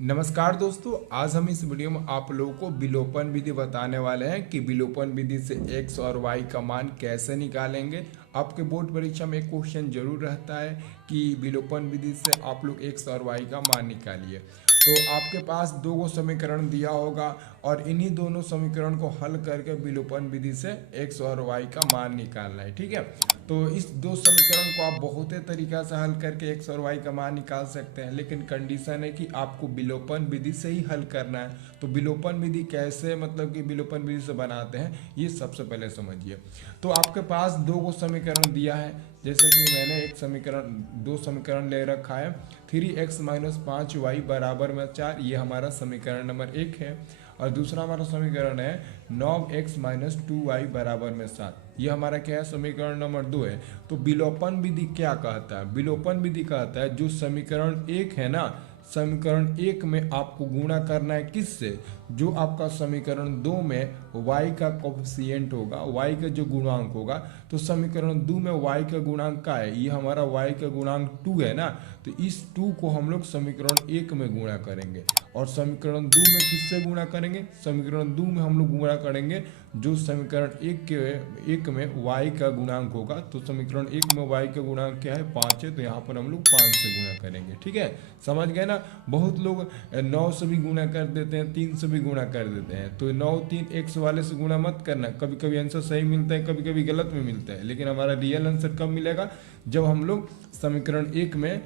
नमस्कार दोस्तों, आज हम इस वीडियो में आप लोगों को विलोपन विधि बताने वाले हैं कि विलोपन विधि से x और y का मान कैसे निकालेंगे। आपके बोर्ड परीक्षा में एक क्वेश्चन जरूर रहता है कि विलोपन विधि से आप लोग x और y का मान निकालिए। तो आपके पास दो गो समीकरण दिया होगा और इन्हीं दोनों समीकरण को हल करके विलोपन विधि से x और y का मान निकालना है। ठीक है, तो इस दो समीकरण को आप बहुत ही तरीका से हल करके x और y का मान निकाल सकते हैं, लेकिन कंडीशन है कि आपको विलोपन विधि से ही हल करना है। तो विलोपन विधि कैसे मतलब कि विलोपन विधि से बनाते हैं ये सबसे पहले समझिए। तो आपके पास दो गो समीकरण दिया है, जैसे कि मैंने दो समीकरण ले रखा है। 3x माइनस 5y बराबर में 4, ये हमारा समीकरण नंबर 1 है। और दूसरा हमारा समीकरण है 9x माइनस 2y बराबर में 7, ये हमारा क्या है, समीकरण नंबर 2 है। तो विलोपन विधि क्या कहता है? विलोपन विधि कहता है जो समीकरण 1 है ना, समीकरण 1 में आपको गुणा करना है किससे? जो आपका समीकरण 2 में y का कोफिशिएंट होगा, y का जो गुणांक होगा। तो समीकरण 2 में y का गुणांक का है, ये हमारा y का गुणांक 2 है ना। तो इस 2 को हम लोग समीकरण 1 में गुणा करेंगे। और समीकरण 2 में किससे गुणा करेंगे? समीकरण 2 में हम लोग गुणा करेंगे जो समीकरण 1 में y का गुणांक होगा। तो समीकरण 1 में y का गुणांक क्या है, 5 है, तो यहाँ पर हम लोग 5 से गुणा करेंगे। ठीक है, समझ गए ना। बहुत लोग 9 से भी गुणा कर देते हैं, 3 से भी गुणा कर देते हैं। तो 9 3 x वाले से गुणा मत करना, कभी कभी आंसर सही मिलता है, कभी कभी गलत में मिलता है, लेकिन हमारा रियल आंसर कब मिलेगा? जब हम लोग समीकरण 1 में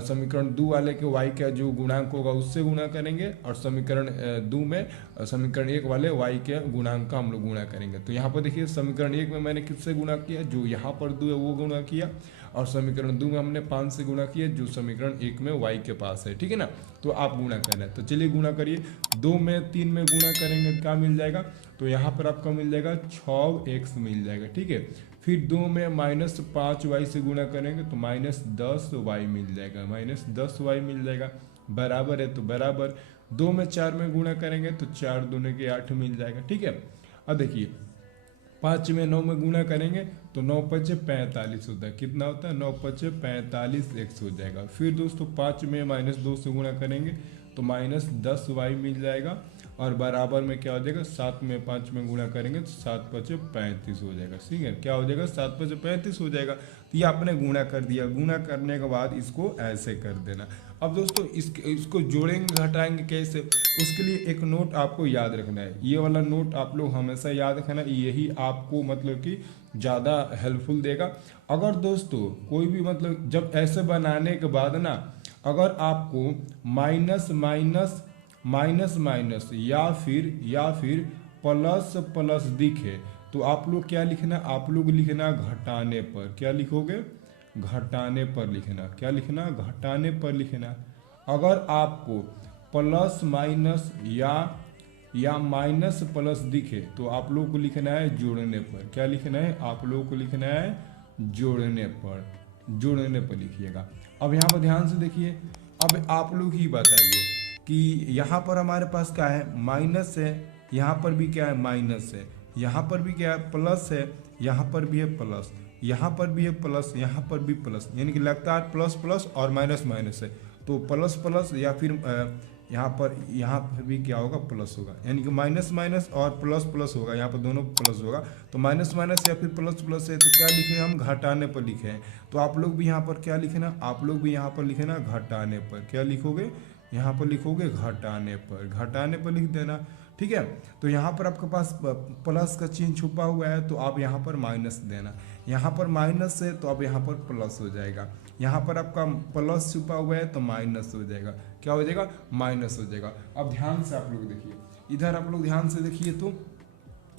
समीकरण 2 वाले के y का जो गुणांक होगा उससे गुणा करेंगे, और समीकरण 2 में समीकरण 1 वाले y के गुणांक का हम लोग गुणा करेंगे। तो यहाँ पर देखिए समीकरण 1 में मैंने किससे गुणा किया, जो यहाँ पर 2 है वो गुणा किया, और समीकरण 2 में हमने 5 से गुणा किया जो समीकरण 1 में y के पास है। ठीक है ना, तो आप गुणा करना है। तो चलिए गुणा करिए, 2 में 3 में गुणा करेंगे क्या मिल जाएगा? तो यहाँ पर आपका मिल जाएगा 6x मिल जाएगा। ठीक है, फिर 2 में माइनस 5y से गुणा करेंगे तो माइनस 10y मिल जाएगा, माइनस 10y मिल जाएगा, बराबर है तो बराबर। 2 में 4 में गुणा करेंगे तो 4 दूने के 8 मिल जाएगा। ठीक है, अब देखिए 5 में 9 में गुणा करेंगे तो 9 पचे 45 होता है, कितना होता है, 9 पचे 45x हो जाएगा। फिर दोस्तों 5 में माइनस 2 से गुणा करेंगे तो माइनस 10y मिल जाएगा, और बराबर में क्या हो जाएगा, 7 में 5 में गुणा करेंगे तो 7 पचे 35 हो जाएगा। ठीक है, क्या हो जाएगा, 7 पचे 35 हो जाएगा। तो ये आपने गुणा कर दिया, गुणा करने के बाद इसको ऐसे कर देना। अब दोस्तों इसको जोड़ेंगे घटाएंगे कैसे, उसके लिए एक नोट आपको याद रखना है। ये वाला नोट आप लोग हमेशा याद रखना, यही आपको मतलब कि ज़्यादा हेल्पफुल देगा। अगर दोस्तों कोई भी मतलब जब ऐसे बनाने के बाद ना, अगर आपको माइनस माइनस माइनस माइनस या फिर प्लस प्लस दिखे तो आप लोग क्या लिखना, आप लोग लिखना घटाने पर। क्या लिखोगे? घटाने पर लिखना। क्या लिखना? घटाने पर लिखना। अगर आपको प्लस माइनस या माइनस प्लस दिखे तो आप लोग को लिखना है जोड़ने पर। क्या लिखना है? आप लोग को लिखना है जोड़ने पर। जोड़ने पर लिखिएगा। अब यहाँ पर ध्यान से देखिए, अब आप लोग ही बताइए कि यहाँ पर हमारे पास क्या है, माइनस है, यहाँ पर भी क्या है, माइनस है, यहाँ पर भी क्या है, प्लस है, यहाँ पर भी है प्लस, यहाँ पर भी है प्लस, यहाँ पर भी प्लस, यानी कि लगातार प्लस प्लस और माइनस माइनस है। तो प्लस प्लस या फिर यहाँ पर भी क्या होगा, प्लस होगा, यानी कि माइनस माइनस और प्लस प्लस होगा, यहाँ पर दोनों प्लस होगा। तो माइनस माइनस या फिर प्लस प्लस है तो क्या लिखे हम, घटाने पर लिखे हैं। तो आप लोग भी यहाँ पर क्या लिखना, आप लोग भी यहाँ पर लिखना घटाने पर। क्या लिखोगे? यहाँ पर लिखोगे घटाने पर, घटाने पर लिख देना। ठीक है, तो यहाँ पर आपके पास प्लस का चिन्ह छुपा हुआ है तो आप यहाँ पर माइनस देना। यहाँ पर माइनस है तो अब यहाँ पर प्लस हो जाएगा। यहाँ पर आपका प्लस छुपा हुआ है तो माइनस हो जाएगा। क्या हो जाएगा? माइनस हो जाएगा। अब ध्यान से आप लोग देखिए, इधर आप लोग ध्यान से देखिए, तो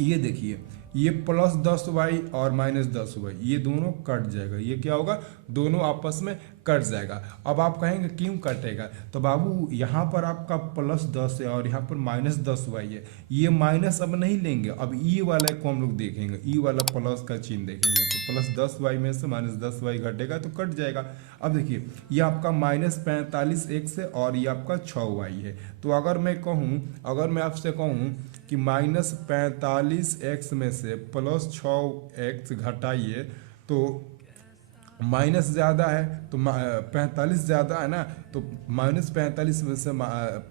ये देखिए, ये प्लस 10y और माइनस 10y ये दोनों कट जाएगा। ये क्या होगा, दोनों आपस में कट जाएगा। अब आप कहेंगे क्यों कटेगा, तो बाबू यहाँ पर आपका प्लस 10 है और यहाँ पर माइनस 10y है, ये माइनस अब नहीं लेंगे, अब ई वाले को हम लोग देखेंगे, ई वाला प्लस का चिन्ह देखेंगे। तो प्लस 10y में से माइनस 10y घटेगा तो कट जाएगा। अब देखिए ये आपका माइनस 45x है और ये आपका 6y है। तो अगर मैं आपसे कहूँ कि माइनस 45x में से प्लस 6x घटाइए तो माइनस ज़्यादा है तो 45 ज़्यादा है ना, तो -45 में से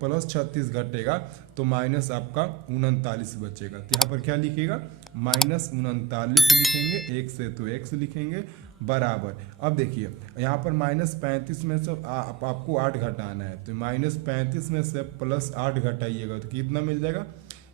+36 घटेगा तो माइनस आपका 39 बचेगा। तो यहाँ पर क्या लिखेगा, -39 लिखेंगे, एक से तो x लिखेंगे बराबर। अब देखिए यहाँ पर -35 में से आपको 8 घटाना है, तो -35 में से +8 घटाइएगा तो कितना मिल जाएगा,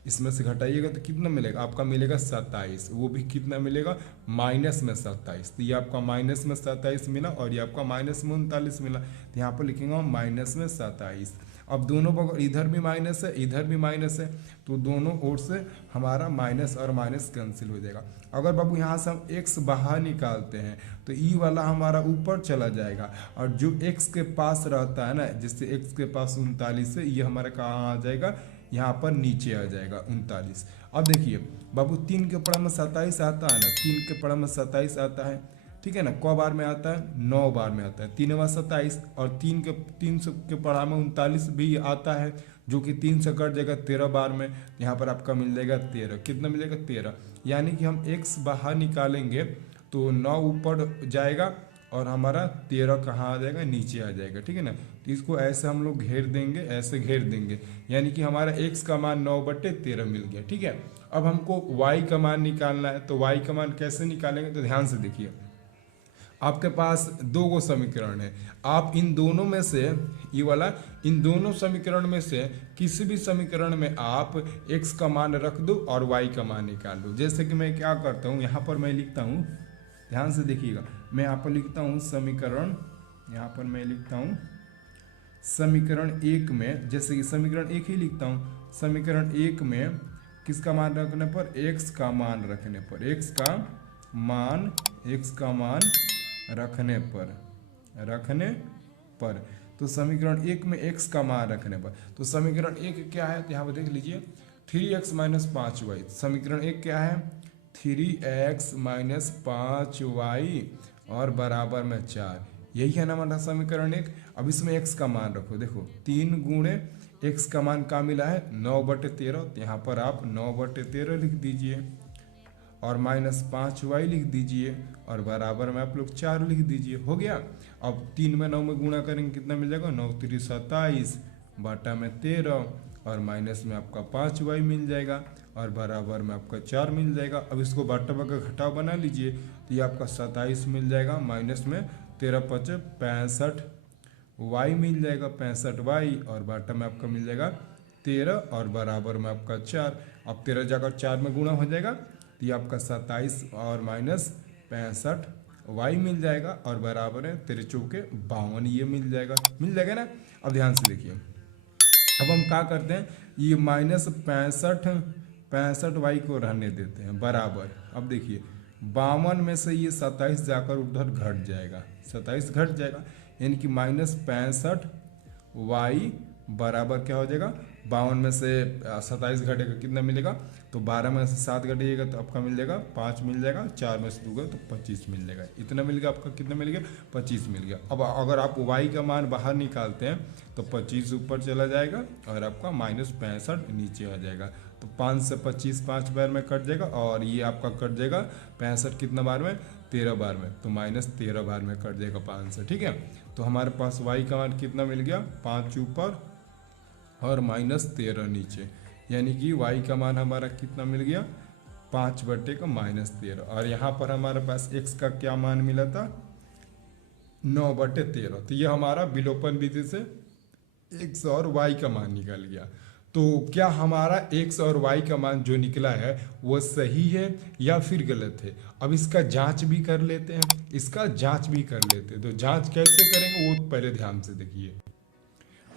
इसमें से घटाइएगा तो कितना मिलेगा, आपका मिलेगा 27, वो भी कितना मिलेगा, माइनस में 27। तो ये आपका माइनस में 27 मिला और ये आपका माइनस में 39 मिला, तो यहाँ पर लिखेंगे माइनस में 27। अब दोनों बगल इधर भी माइनस है इधर भी माइनस है, तो दोनों ओर से हमारा माइनस और माइनस कैंसिल हो जाएगा। अगर बाबू यहाँ से हम x बाहर निकालते हैं तो ई वाला हमारा ऊपर चला जाएगा, और जो x के पास रहता है ना, जिससे x के पास 39 है, ये हमारा कहाँ आ जाएगा, यहाँ पर नीचे आ जाएगा 39। अब देखिए बाबू 3 के पढ़ा में 27 आता है ना, 3 के पढ़ा में 27 आता है, ठीक है ना, क बार में आता है, 9 बार में आता है, 3 बार 27, और 3 के पढ़ा में 39 भी आता है, जो कि 3 से कट जाएगा 13 बार में, यहाँ पर आपका मिल जाएगा 13। कितना मिलेगा, 13। यानी कि हम x बाहर निकालेंगे तो 9 ऊपर जाएगा और हमारा 13 कहाँ आ जाएगा, नीचे आ जाएगा, ठीक है ना। तो इसको ऐसे हम लोग घेर देंगे, ऐसे घेर देंगे, यानी कि हमारा x का मान 9/13 मिल गया, ठीक है। अब हमको y का मान निकालना है, तो y का मान कैसे निकालेंगे, तो ध्यान से देखिए, आपके पास दो गो समीकरण है, आप इन दोनों में से, ये वाला, इन दोनों समीकरण में से किसी भी समीकरण में आप x का मान रख दो और y का मान निकाल दो। जैसे कि मैं क्या करता हूँ, यहाँ पर मैं लिखता हूँ, ध्यान से देखिएगा, मैं यहाँ पर लिखता हूँ समीकरण, यहाँ पर मैं लिखता हूँ समीकरण 1 में, जैसे कि समीकरण 1 ही लिखता हूँ, समीकरण 1 में किसका मान रखने पर, x का मान रखने पर, x का मान रखने पर, तो समीकरण 1 में x का मान रखने पर, तो समीकरण 1 क्या है, तो यहाँ पर देख लीजिए 3x - 5y, समीकरण 1 क्या है, 3x - 5y और बराबर में 4, यही है ना हमारा समीकरण 1। अब इसमें x का मान रखो, देखो 3 गुणे x का मान का मिला है 9/13, तो यहाँ पर आप 9/13 लिख दीजिए और -5y लिख दीजिए और बराबर में आप लोग 4 लिख दीजिए, हो गया। अब 3 में 9 में गुणा करेंगे, कितना मिल जाएगा, 9 3 27 बटा में 13 और माइनस में आपका 5y मिल जाएगा और बराबर में आपका 4 मिल जाएगा। अब इसको बाटा का घटाव बना लीजिए, तो ये आपका 27 मिल जाएगा, माइनस में 13 × 5 = 65 y मिल जाएगा, 65y और बाटा में आपका मिल जाएगा 13 और बराबर में आपका 4। अब 13 जाकर 4 में गुणा हो जाएगा, तो ये आपका 27 और -65y मिल जाएगा और बराबर है 13 × 4 = 52, ये मिल जाएगा ना। अब ध्यान से देखिए, अब हम क्या करते हैं, ये -65y को रहने देते हैं बराबर। अब देखिए 52 में से ये 27 जाकर उधर घट जाएगा, 27 घट जाएगा, यानी कि -65y बराबर क्या हो जाएगा, 52 में से 27 घटेगा, कितना मिलेगा, तो 12 में से 7 घटेगा तो आपका मिल जाएगा 5 मिल जाएगा, 4 में से 2 गया तो 25 मिल जाएगा। इतना मिल गया आपका, कितना मिल गया, 25 मिल गया। अब अगर आप y का मान बाहर निकालते हैं तो 25 ऊपर चला जाएगा और आपका -65 नीचे आ जाएगा। तो 5 से 25 5 बार में कट जाएगा और ये आपका कट जाएगा 65 कितना बार में, 13 बार में, तो -13 बार में कट जाएगा 5 से, ठीक है। तो हमारे पास y का मान कितना मिल गया, 5 ऊपर और -13 नीचे, यानी कि y का मान हमारा कितना मिल गया, 5/13 और यहाँ पर हमारे पास x का क्या मान मिला था, 9/13। तो ये हमारा विलोपन विधि से x और y का मान निकल गया। तो क्या हमारा x और y का मान जो निकला है वो सही है या फिर गलत है। अब इसका जांच भी कर लेते हैं, तो जांच कैसे करेंगे वो पहले ध्यान से देखिए।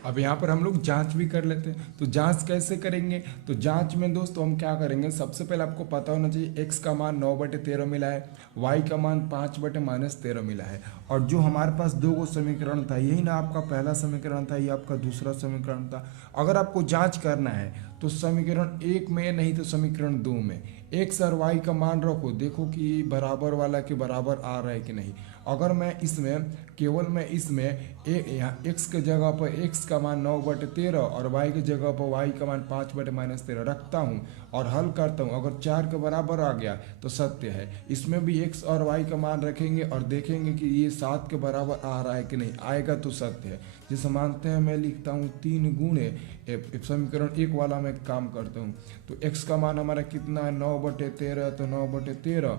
अब यहाँ पर हम लोग जांच भी कर लेते हैं, तो जांच कैसे करेंगे, तो जांच में दोस्तों हम क्या करेंगे, सबसे पहले आपको पता होना चाहिए x का मान 9/13 मिला है, y का मान 5/-13 मिला है, और जो हमारे पास दो गो समीकरण था, यही ना आपका पहला समीकरण था, ये आपका दूसरा समीकरण था। अगर आपको जांच करना है तो समीकरण 1 में नहीं तो समीकरण 2 में x और y का मान रखो, देखो कि बराबर वाला के बराबर आ रहा है कि नहीं। अगर मैं इसमें केवल मैं इसमें यहाँ x के जगह पर x का मान 9/13 और y की जगह पर y का मान 5/-13 रखता हूँ और हल करता हूँ, अगर 4 के बराबर आ गया तो सत्य है। इसमें भी x और y का मान रखेंगे और देखेंगे कि ये 7 के बराबर आ रहा है कि नहीं, आएगा तो सत्य है। जैसे मानते हैं मैं लिखता हूँ 3 गुणे समीकरण 1 वाला मैं काम करता हूँ, तो x का मान हमारा कितना है 9/13, तो 9/13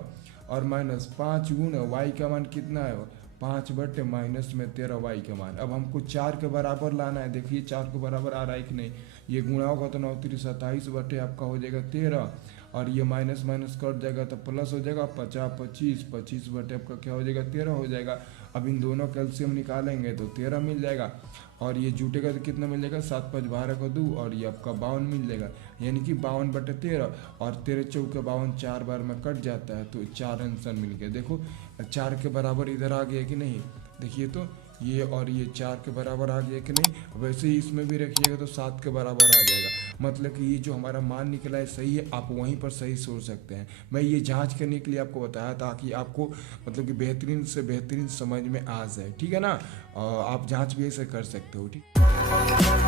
और माइनस 5 गुणे y का मान कितना है 5/-13 y का मान। अब हमको 4 के बराबर लाना है, देखिए 4 के बराबर आ रहा है कि नहीं, ये गुणा होगा तो 9 3 27 बटे आपका हो जाएगा 13 और ये माइनस माइनस कट जाएगा तो प्लस हो जाएगा 50 25 25 बटे आपका क्या हो जाएगा 13 हो जाएगा। अब इन दोनों कैल्शियम निकालेंगे तो 13 मिल जाएगा और ये जुटेगा तो कितना मिल जाएगा 7 5 12 को 2 और ये आपका 52 मिल जाएगा, यानी कि 52/13 और 13 चौके 52 4 बार में कट जाता है तो 4 आंसर मिल गया। देखो 4 के बराबर इधर आ गया कि नहीं, देखिए तो ये और ये 4 के बराबर आ गया कि नहीं। वैसे ही इसमें भी रखिएगा तो 7 के बराबर आ जाएगा, मतलब कि ये जो हमारा मान निकला है सही है, आप वहीं पर सही सोच सकते हैं। मैं ये जांच करने के लिए आपको बताया ताकि आपको मतलब कि बेहतरीन से बेहतरीन समझ में आ जाए, ठीक है ना। आप जांच भी ऐसे कर सकते हो, ठीक।